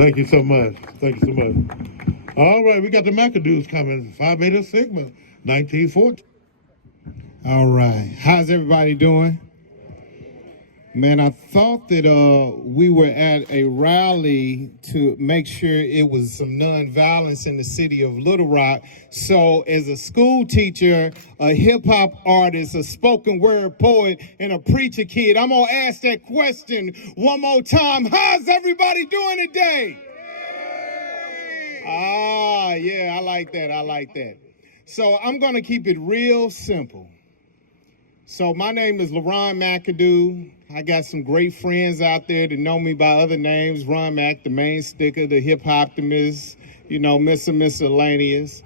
Thank you so much. Thank you so much. All right, we got the McAdoos coming. Phi Beta Sigma, 1914. All right. How's everybody doing? Man, I thought that we were at a rally to make sure it was some nonviolence in the city of Little Rock. So as a school teacher, a hip-hop artist, a spoken word poet, and a preacher kid, I'm going to ask that question one more time. How's everybody doing today? Yeah, I like that. I like that. So I'm going to keep it real simple. So my name is Leron McAdoo. I got some great friends out there that know me by other names. Ron Mac, the main sticker, the HipHoptimist, Mr. Miscellaneous,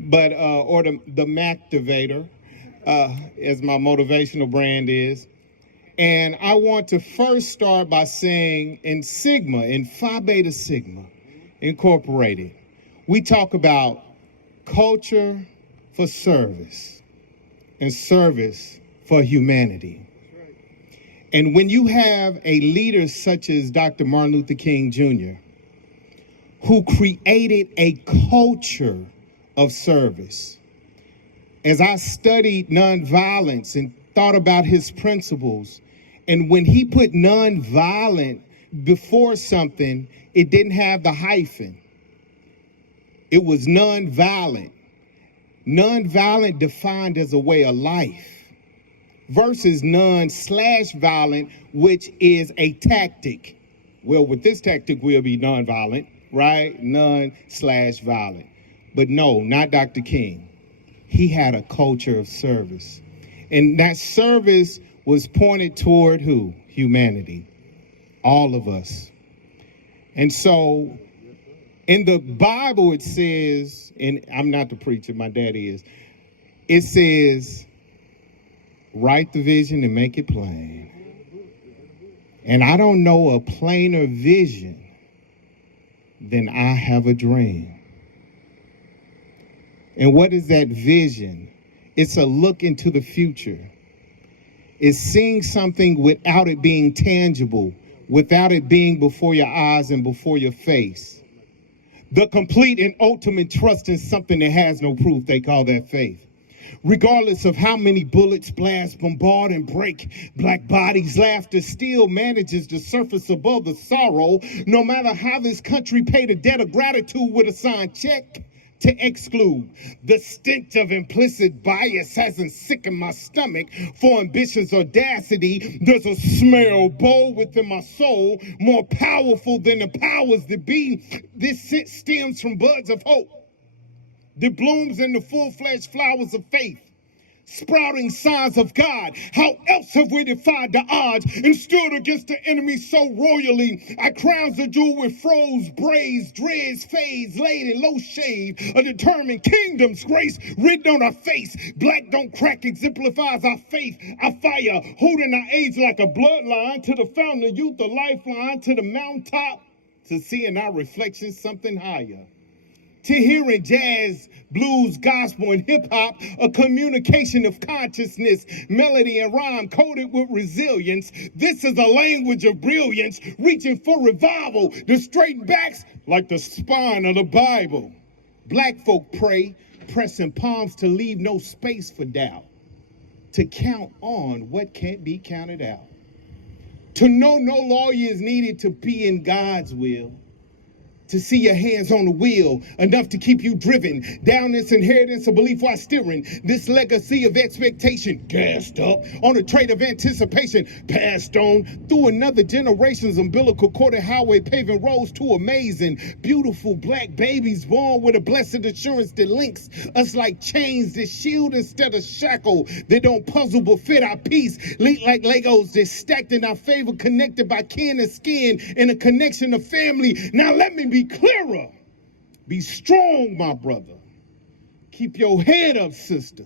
but or the Mctivated, as my motivational brand is. And I want to first start by saying in Phi Beta Sigma Incorporated, we talk about culture for service and service for humanity. And when you have a leader such as Dr. Martin Luther King Jr., who created a culture of service, as I studied nonviolence and thought about his principles, and when he put nonviolent before something, it didn't have the hyphen. It was nonviolent. Nonviolent defined as a way of life versus non/violent, which is a tactic. Well, with this tactic, we'll be nonviolent, right? Non/violent. But no, not Dr. King. He had a culture of service. And that service was pointed toward who? Humanity. All of us. And so in the Bible, it says, and I'm not the preacher, my daddy is, it says, write the vision and make it plain. And I don't know a plainer vision than I have a dream. And what is that vision? It's a look into the future. It's seeing something without it being tangible, without it being before your eyes and before your face. The complete and ultimate trust in something that has no proof, they call that faith. Regardless of how many bullets blast, bombard, and break black bodies, laughter still manages to surface above the sorrow. No matter how this country paid a debt of gratitude with a signed check to exclude. The stench of implicit bias hasn't sickened my stomach for ambition's audacity. There's a smell bold within my soul, more powerful than the powers that be. This scent stems from buds of hope that blooms in the full-fledged flowers of faith, sprouting signs of God. How else have we defied the odds and stood against the enemy so royally? Our crowns are jeweled with froze, braids, dreads, fades, laid in low shade. A determined kingdom's grace written on our face. Black don't crack exemplifies our faith. Our fire holding our age like a bloodline to the fountain of youth, a lifeline to the mountaintop, to seeing our reflection something higher. To hearing jazz, blues, gospel, and hip-hop, a communication of consciousness, melody, and rhyme coded with resilience. This is a language of brilliance, reaching for revival to straighten backs like the spine of the Bible. Black folk pray, pressing palms to leave no space for doubt, to count on what can't be counted out. To know no lawyer is needed to be in God's will. To see your hands on the wheel, enough to keep you driven down this inheritance of belief while steering this legacy of expectation, gassed up on a trade of anticipation, passed on through another generation's umbilical cord and highway, paving roads to amazing, beautiful black babies born with a blessed assurance that links us like chains that shield instead of shackle, that don't puzzle but fit our piece, linked like Legos that stacked in our favor, connected by kin and skin in a connection of family. Now let me be clearer. Be strong, my brother. Keep your head up, sister.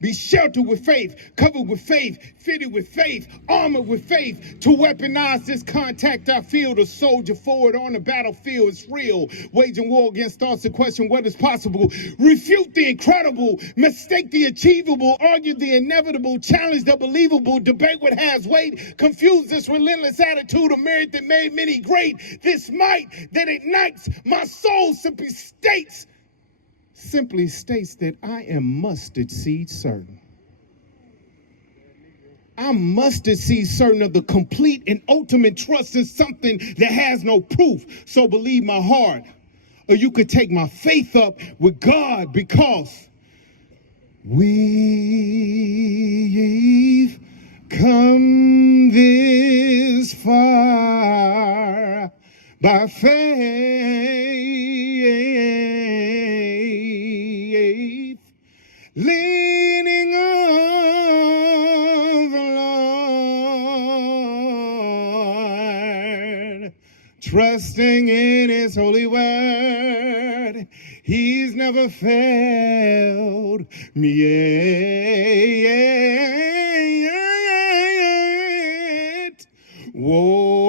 Be sheltered with faith, covered with faith, fitted with faith, armored with faith. To weaponize this contact I feel, the soldier forward on the battlefield is real. Waging war against thoughts and question what is possible. Refute the incredible, mistake the achievable, argue the inevitable, challenge the believable, debate what has weight, confuse this relentless attitude of merit that made many great. This might that ignites my soul simply states that I am mustard seed certain. I'm mustard seed certain of the complete and ultimate trust in something that has no proof. So believe my heart, or you could take my faith up with God, because we've come this far by faith, leaning on the Lord, trusting in His holy word. He's never failed me yet. Whoa,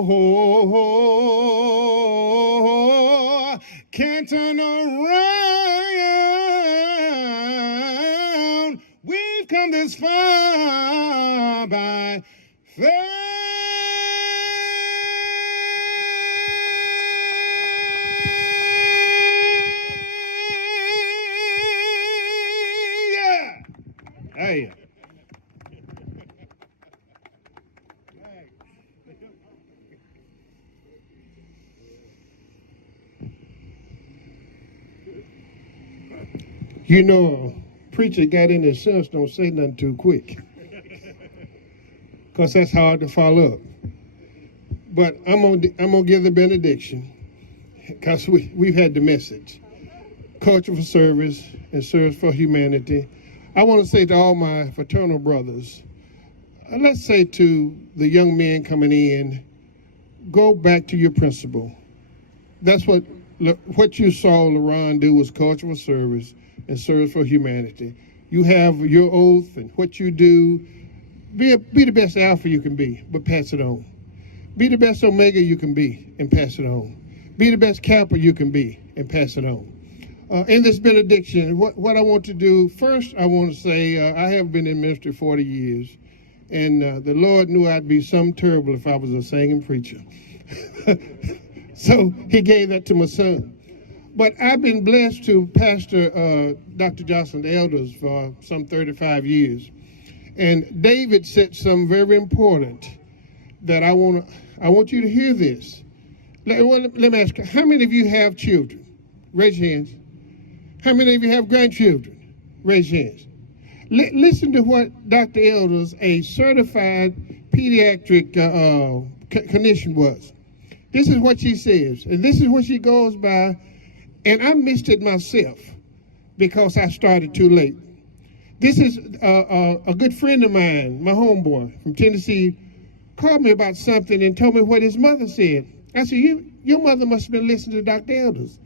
can't turn around. We've come this far by faith. Hey. You know, a preacher got in his sense, don't say nothing too quick. Because that's hard to follow up. But I'm gonna give the benediction, because we've had the message. Culture for service and service for humanity. I want to say to all my fraternal brothers, let's say to the young men coming in, go back to your principle. That's what you saw Leron do was culture for service and service for humanity. You have your oath and what you do. Be the best alpha you can be, but pass it on. Be the best omega you can be and pass it on. Be the best kappa you can be and pass it on. In this benediction, what I want to do, first I want to say I have been in ministry 40 years, and the Lord knew I'd be some terrible if I was a singing preacher. So He gave that to my son. But I've been blessed to pastor Dr. Jocelyn Elders for some 35 years. And David said something very important that I want you to hear this. Let me ask you, how many of you have children? Raise your hands. How many of you have grandchildren? Raise your hands. Listen to what Dr. Elders, a certified pediatric clinician was. This is what she says, and this is what she goes by, and I missed it myself because I started too late. This is a good friend of mine, my homeboy from Tennessee, called me about something and told me what his mother said. I said, your mother must have been listening to Dr. Elders.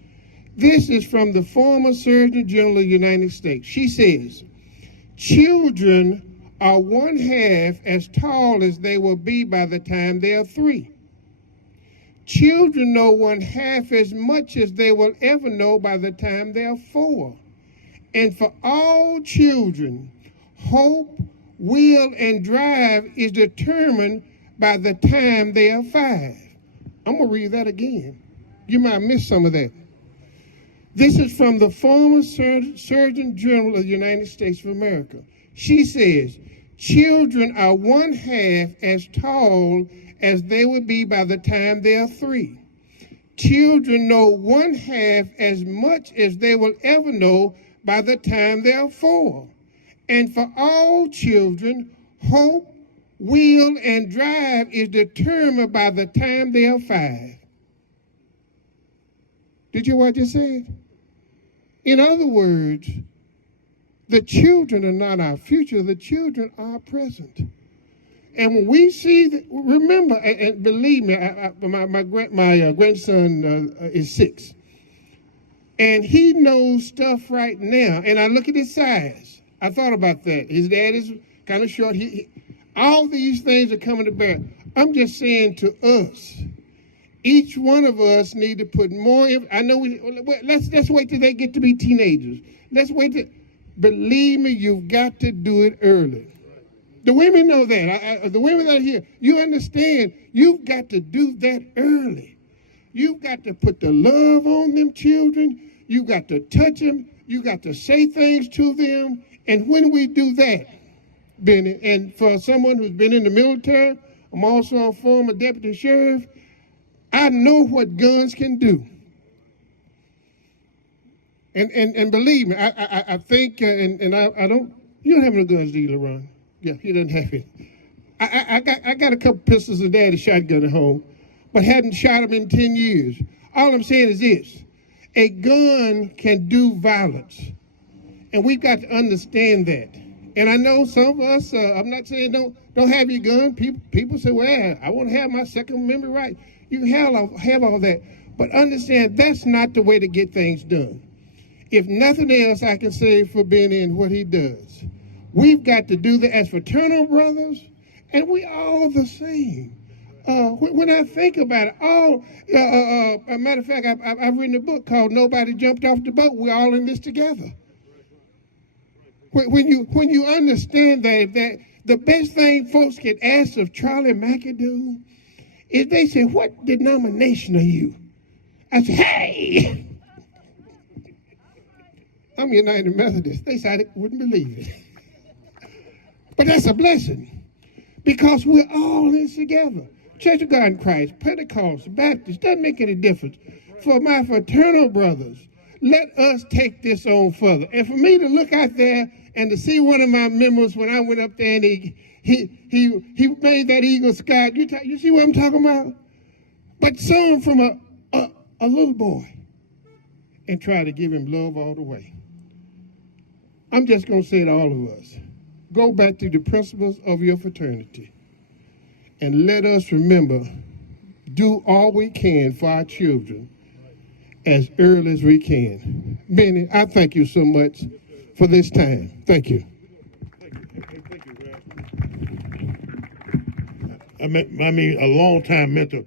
This is from the former Surgeon General of the United States. She says, children are 1/2 as tall as they will be by the time they are 3. Children know 1/2 as much as they will ever know by the time they are 4. And for all children, hope, will, and drive is determined by the time they are 5. I'm going to read that again. You might miss some of that. This is from the former Surgeon General of the United States of America. She says, children are 1/2 as tall as they would be by the time they are 3. Children know 1/2 as much as they will ever know by the time they are 4. And for all children, hope, will, and drive is determined by the time they are 5. Did you hear what I just said? In other words, the children are not our future, the children are our present. And when we see that, remember, and believe me, my grandson is 6. And he knows stuff right now. And I look at his size. I thought about that. His dad is kind of short. All these things are coming to bear. I'm just saying to us, each one of us need to put more. I know let's wait till they get to be teenagers. Let's wait till. Believe me, you've got to do it early. The women know that. The women that are here, you understand. You've got to do that early. You've got to put the love on them children. You've got to touch them. You've got to say things to them. And when we do that, Benny, and for someone who's been in the military, I'm also a former deputy sheriff, I know what guns can do. And believe me, I think, and I don't, you don't have no guns, do you, Leron? Yeah, he doesn't have it. I got a couple pistols and daddy shotgun at home, but hadn't shot them in 10 years. All I'm saying is this, a gun can do violence, and we've got to understand that. And I know some of us, I'm not saying don't have your gun. People say, well, I want to have my Second Amendment right. You can have all that, but understand that's not the way to get things done. If nothing else, I can say for Benny and what he does. We've got to do that as fraternal brothers, and we all the same. When I think about it, a matter of fact, I've written a book called Nobody Jumped Off the Boat. We're all in this together. When you understand that the best thing folks can ask of Charlie McAdoo is they say, what denomination are you? I say, hey! I'm United Methodist. They said I wouldn't believe it. But that's a blessing because we're all in this together. Church of God in Christ, Pentecost, Baptist, doesn't make any difference. For my fraternal brothers, let us take this on further. And for me to look out there and to see one of my members when I went up there and he made that Eagle Scout, you see what I'm talking about? But saw him from a little boy and try to give him love all the way. I'm just going to say to all of us, go back to the principles of your fraternity and let us remember, do all we can for our children as early as we can. Benny, I thank you so much for this time. Thank you. I mean, a long-time mentor.